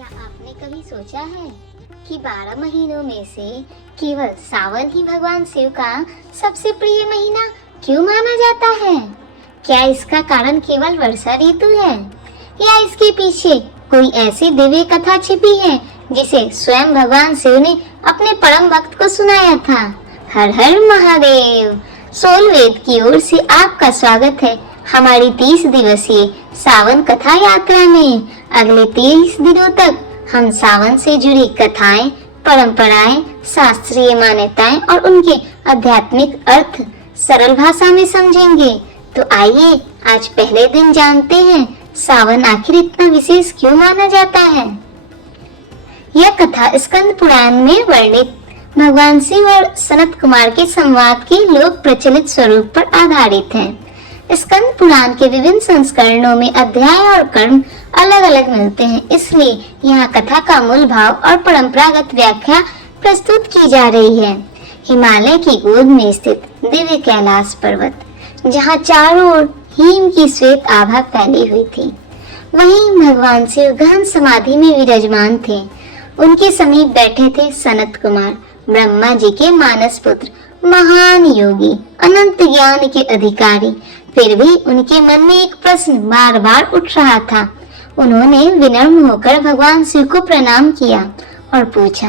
क्या आपने कभी सोचा है कि 12 महीनों में से केवल सावन ही भगवान शिव का सबसे प्रिय महीना क्यों माना जाता है? क्या इसका कारण केवल वर्षा ऋतु है या इसके पीछे कोई ऐसी दिव्य कथा छिपी है जिसे स्वयं भगवान शिव ने अपने परम भक्त को सुनाया था? हर हर महादेव। सोल वेद की ओर से आपका स्वागत है हमारी 30 दिवसीय सावन कथा यात्रा में। अगले 30 दिनों तक हम सावन से जुड़ी कथाएं, परंपराएं, शास्त्रीय मान्यताएं और उनके आध्यात्मिक अर्थ सरल भाषा में समझेंगे। तो आइए आज पहले दिन जानते हैं सावन आखिर इतना विशेष क्यों माना जाता है। यह कथा स्कंद पुराण में वर्णित भगवान शिव और सनत कुमार के संवाद के लोक प्रचलित स्वरूप पर आधारित है। स्कंद पुराण के विभिन्न संस्करणों में अध्याय और कर्म अलग अलग मिलते हैं, इसलिए यहाँ कथा का मूल भाव और परंपरागत व्याख्या प्रस्तुत की जा रही है। हिमालय की गोद में स्थित दिव्य कैलाश पर्वत, जहाँ चारों ओर हिम की श्वेत आभा फैली हुई थी, वहीं भगवान शिव गहन समाधि में विराजमान थे। उनके समीप बैठे थे सनत कुमार, ब्रह्मा जी के मानस पुत्र, महान योगी, अनंत ज्ञान के अधिकारी। फिर भी उनके मन में एक प्रश्न बार बार उठ रहा था। उन्होंने विनम्र होकर भगवान शिव को प्रणाम किया और पूछा,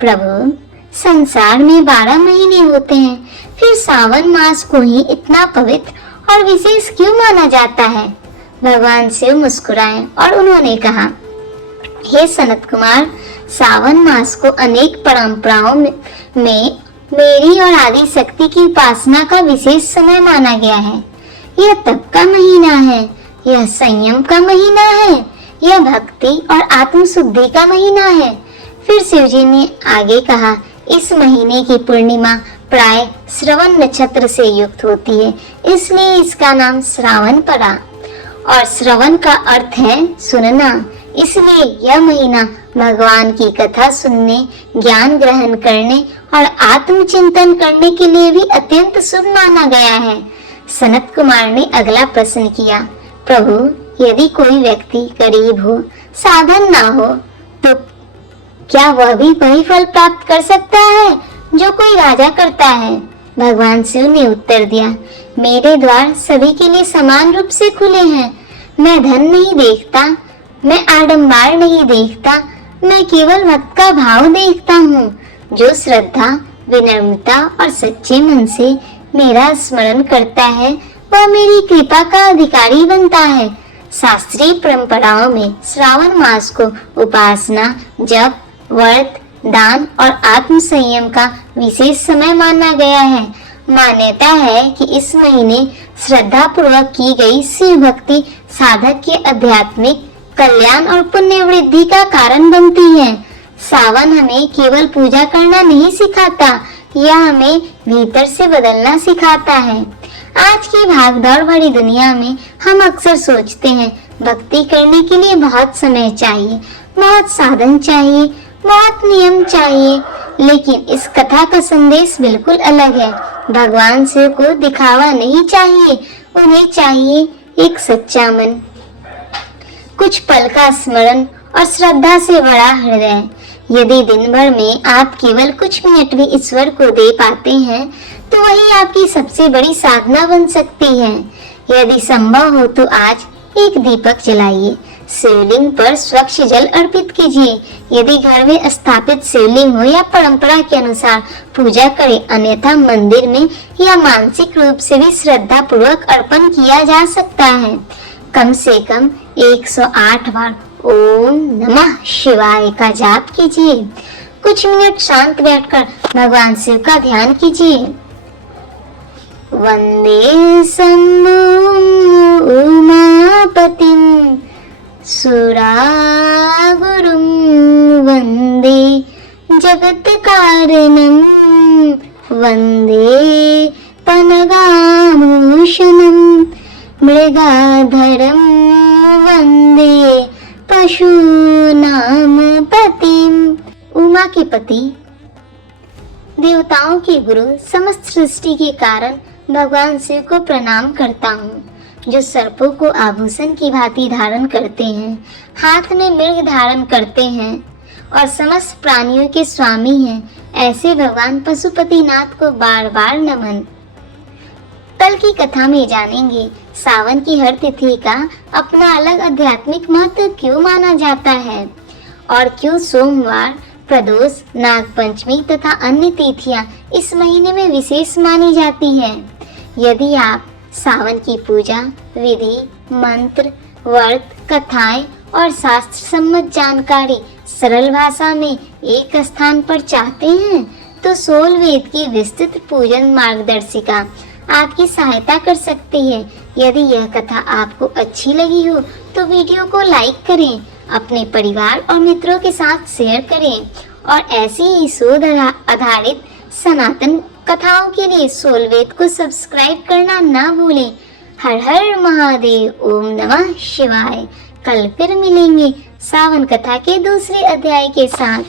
प्रभु, संसार में 12 महीने होते हैं, फिर सावन मास को ही इतना पवित्र और विशेष क्यों माना जाता है? भगवान शिव मुस्कुराए और उन्होंने कहा, हे सनत कुमार, सावन मास को अनेक परंपराओं में मेरी और आदि शक्ति की उपासना का विशेष समय माना गया है। यह तप का महीना है, यह संयम का महीना है, यह भक्ति और आत्म शुद्धि का महीना है। फिर शिव जी ने आगे कहा, इस महीने की पूर्णिमा प्राय श्रवण नक्षत्र से युक्त होती है, इसलिए इसका नाम श्रावण पड़ा। और श्रवण का अर्थ है सुनना, इसलिए यह महीना भगवान की कथा सुनने, ज्ञान ग्रहण करने और आत्मचिंतन करने के लिए भी अत्यंत शुभ माना गया है। सनत कुमार ने अगला प्रश्न किया, प्रभु, यदि कोई व्यक्ति गरीब हो, साधन ना हो, तो क्या वह भी वही फल प्राप्त कर सकता है जो कोई राजा करता है? भगवान शिव ने उत्तर दिया, मेरे द्वार सभी के लिए समान रूप से खुले हैं। मैं धन नहीं देखता, मैं आडंबर नहीं देखता, मैं केवल भक्त का भाव देखता हूँ। जो श्रद्धा, विनम्रता और सच्चे मन से मेरा स्मरण करता है, वह मेरी कृपा का अधिकारी बनता है। शास्त्रीय परंपराओं में श्रावण मास को उपासना, जप, व्रत, दान और आत्म संयम का विशेष समय माना गया है। मान्यता है कि इस महीने श्रद्धा पूर्वक की गई शिव भक्ति साधक के आध्यात्मिक कल्याण और पुण्य वृद्धि का कारण बनती है। सावन हमें केवल पूजा करना नहीं सिखाता, यह हमें भीतर से बदलना सिखाता है। आज की भागदौड़ भरी दुनिया में हम अक्सर सोचते हैं भक्ति करने के लिए बहुत समय चाहिए, बहुत साधन चाहिए, बहुत नियम चाहिए, लेकिन इस कथा का संदेश बिल्कुल अलग है। भगवान शिव को दिखावा नहीं चाहिए, उन्हें चाहिए एक सच्चा मन, कुछ पल का स्मरण और श्रद्धा से भरा हृदय। यदि दिन भर में आप केवल कुछ मिनट भी ईश्वर को दे पाते हैं, तो वही आपकी सबसे बड़ी साधना बन सकती है। यदि संभव हो तो आज एक दीपक जलाइए, शिवलिंग पर स्वच्छ जल अर्पित कीजिए। यदि घर में स्थापित शिवलिंग हो या परंपरा के अनुसार पूजा करें, अन्यथा मंदिर में या मानसिक रूप से भी श्रद्धा पूर्वक अर्पण किया जा सकता है। कम से कम 108 बार ओम नमः शिवाय का जाप कीजिए। कुछ मिनट शांत बैठकर भगवान शिव का ध्यान कीजिए। वंदे शंभुं उमापतिं सुरागुरुं वंदे जगत कारणं वंदे पनगाभूषणं मृगाधरं वंदे पशूनां पतिं। उमा के पति, देवताओं के गुरु, समस्त सृष्टि के कारण भगवान शिव को प्रणाम करता हूँ। जो सर्पों को आभूषण की भांति धारण करते हैं, हाथ में मृग धारण करते हैं और समस्त प्राणियों के स्वामी हैं, ऐसे भगवान पशुपतिनाथ को बार बार नमन। कल की कथा में जानेंगे सावन की हर तिथि का अपना अलग आध्यात्मिक महत्व क्यों माना जाता है और क्यों सोमवार, प्रदोष, नाग पंचमी तथा अन्य तिथियां इस महीने में विशेष मानी जाती है। यदि आप सावन की पूजा, विधि, मंत्र, व्रत, कथाएं और शास्त्र सम्मत जानकारी सरल भाषा में एक स्थान पर चाहते हैं तो सोल वेद की विस्तृत पूजन मार्गदर्शिका आपकी सहायता कर सकती है। यदि यह कथा आपको अच्छी लगी हो तो वीडियो को लाइक करें, अपने परिवार और मित्रों के साथ शेयर करें और ऐसी ही शोध आधारित सनातन कथाओं के लिए सोलवेद को सब्सक्राइब करना ना भूलें। हर हर महादेव, ओम नमः शिवाय। कल फिर मिलेंगे सावन कथा के दूसरे अध्याय के साथ।